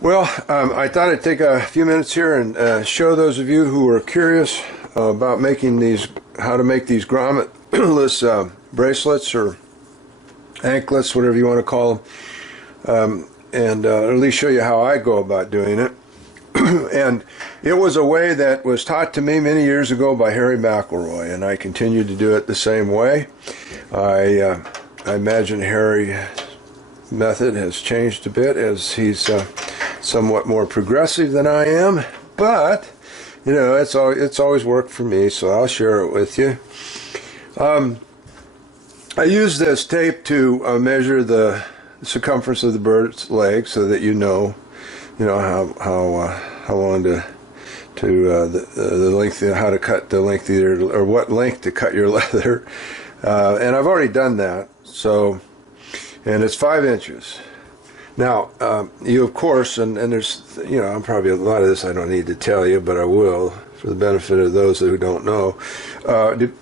Well, I thought I'd take a few minutes here and show those of you who are curious about making these, how to make these grommetless bracelets or anklets, whatever you want to call them, and at least show you how I go about doing it. And it was a way that was taught to me many years ago by Harry McElroy, and I continue to do it the same way. I imagine Harry's method has changed a bit as he's somewhat more progressive than I am, but you know, it's always worked for me, so I'll share it with you. I use this tape to measure the circumference of the bird's leg, so that you know how long the length, how to cut the length, or what length to cut your leather, and I've already done that. So, and it's 5 inches. Now, you of course, and there's, I'm probably, a lot of this I don't need to tell you, but I will for the benefit of those who don't know.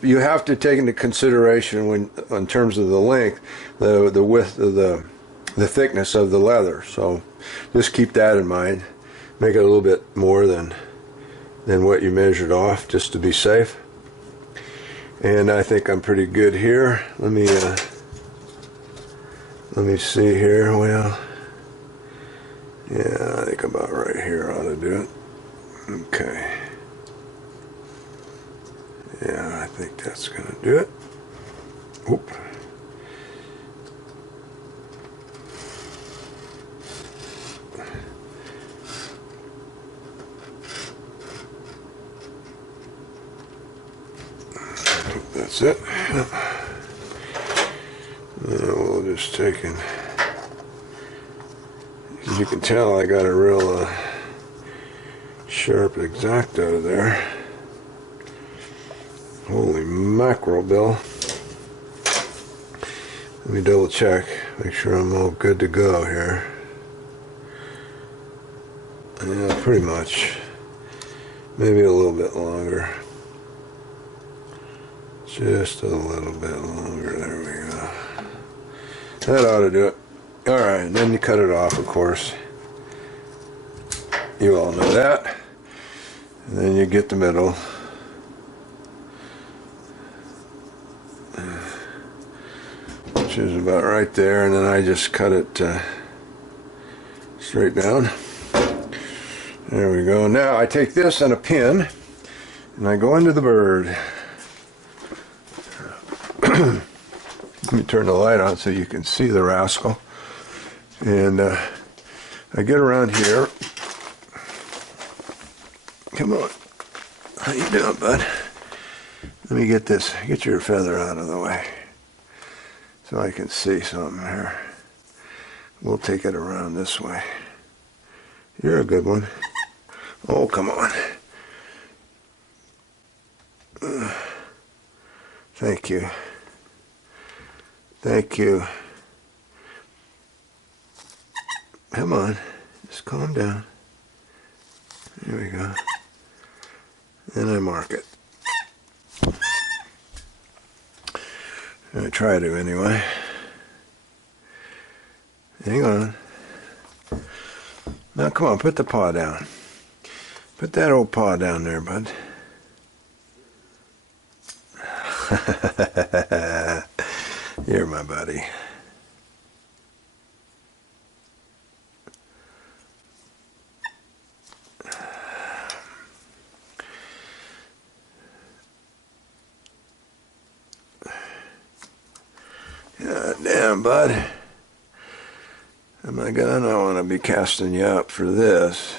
You have to take into consideration, when, in terms of the length, the width of the thickness of the leather. So just keep that in mind. Make it a little bit more than what you measured off, just to be safe. And I think I'm pretty good here. Let me see here. Well, yeah, I think about right here ought to do it. Okay. Yeah, I think that's going to do it. Oop. That's it. We'll just take it. As you can tell, I got a real sharp X-Acto there. Holy mackerel, Bill. Let me double check, make sure I'm all good to go here. Yeah, pretty much. Maybe a little bit longer. Just a little bit longer. There we go. That ought to do it. Alright, and then you cut it off, of course. You all know that. And then you get the middle. Which is about right there, and then I just cut it straight down. There we go. Now I take this and a pin, and I go into the bird. Let me turn the light on so you can see the rascal. And I get around here. Come on. How you doing, bud? Let me get your feather out of the way so I can see something here. We'll take it around this way. You're a good one. Oh, come on. Thank you. Thank you. Come on, just calm down. There we go. And I mark it. I try to anyway. Hang on. Now come on, put the paw down. Put that old paw down there, bud. You're my buddy. God damn, bud. Oh my God, I don't want to be casting you up for this.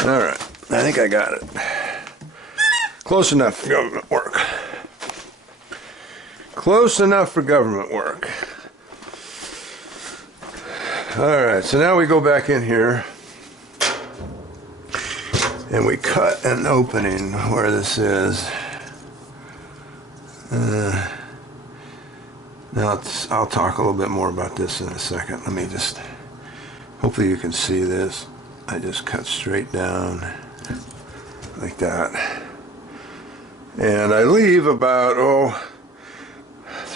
Alright, I think I got it. Close enough for government work. Close enough for government work. Alright, so now we go back in here and we cut an opening where this is. Now I'll talk a little bit more about this in a second. Let me just, hopefully you can see this. I just cut straight down like that. And I leave about,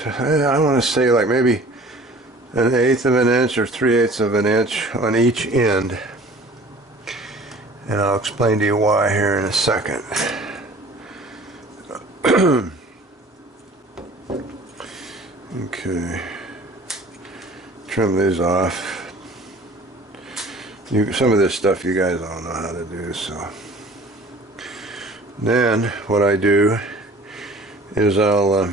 I want to say like maybe 1/8 of an inch or 3/8 of an inch on each end. And I'll explain to you why here in a second. Okay. Trim these off. Some of this stuff you guys all know how to do, so. Then what I do is I'll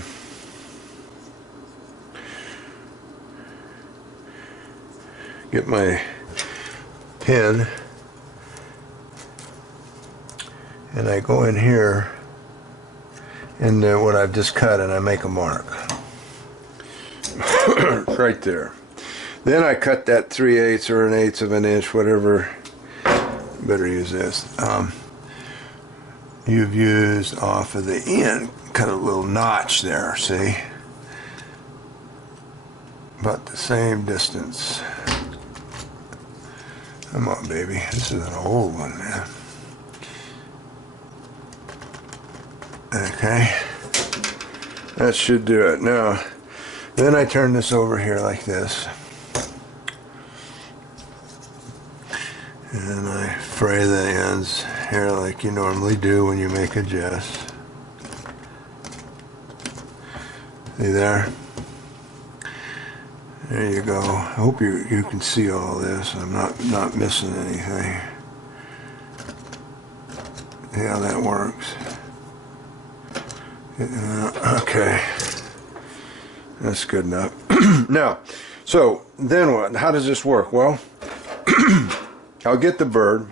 get my pen and I go in here in what I've just cut and I make a mark. Right there. Then I cut that 3/8 or 1/8 of an inch, whatever. Better use this. You've used off of the end, cut a little notch there, see? About the same distance. Come on, baby. This is an old one, man. Okay. That should do it. Now, then I turn this over here like this. And I fray the ends here like you normally do when you make a jest. See there? There you go. I hope you can see all this. I'm not missing anything. See how that works? Okay. That's good enough. Now, so then what? How does this work? Well, I'll get the bird.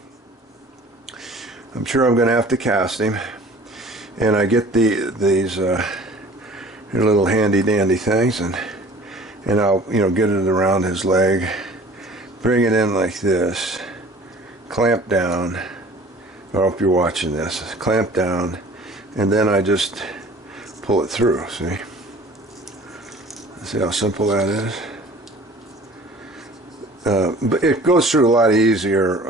I'm sure I'm going to have to cast him. And I get these little handy dandy things, and I'll get it around his leg, bring it in like this, clamp down. I hope you're watching this. Clamp down, and then I just pull it through. See how simple that is? But it goes through a lot easier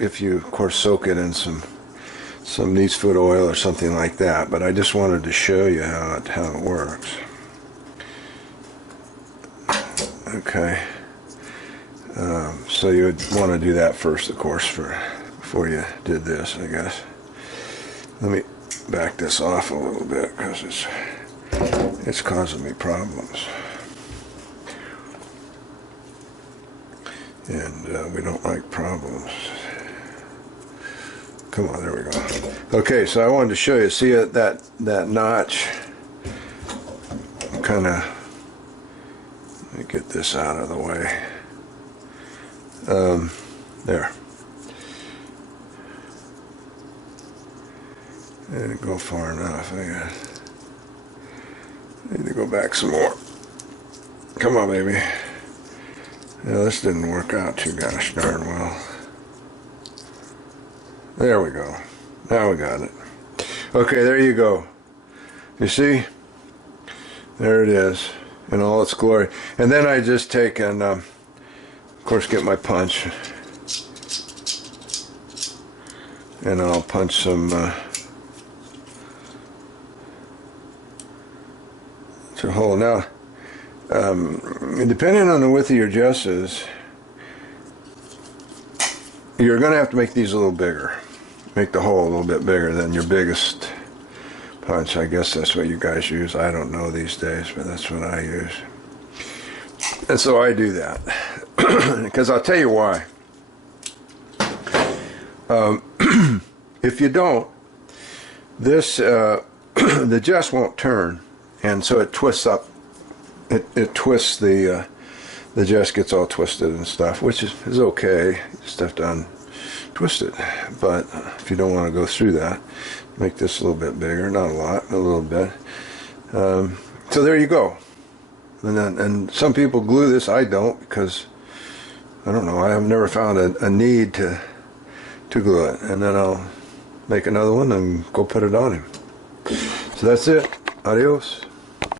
if you, of course, soak it in some neat's foot oil or something like that. But I just wanted to show you how it works. Okay. So you would want to do that first, of course, before you did this, I guess. Let me back this off a little bit because it's causing me problems. And we don't like problems. Come on, there we go. Okay, so I wanted to show you. See that notch? Kind of. Let me get this out of the way. There. Didn't go far enough, I guess. Need to go back some more. Come on, baby. Yeah, this didn't work out too gosh darn well. There we go. Now we got it. Okay, there you go. You see? There it is in all its glory. And then I just take and, of course, get my punch. And I'll punch some a hole. Now, depending on the width of your jesses, you're going to have to make these a little bigger. Make the hole a little bit bigger than your biggest punch. I guess that's what you guys use. I don't know these days, but that's what I use. And so I do that. Because I'll tell you why. If you don't, this the jest won't turn, and so it twists up. It twists the jest gets all twisted and stuff, which is okay. You just have to untwist it. But if you don't want to go through that, make this a little bit bigger. Not a lot, a little bit. So there you go. And some people glue this. I don't, because I don't know. I have never found a need to glue it. And then I'll make another one and go put it on him. So that's it. Adios.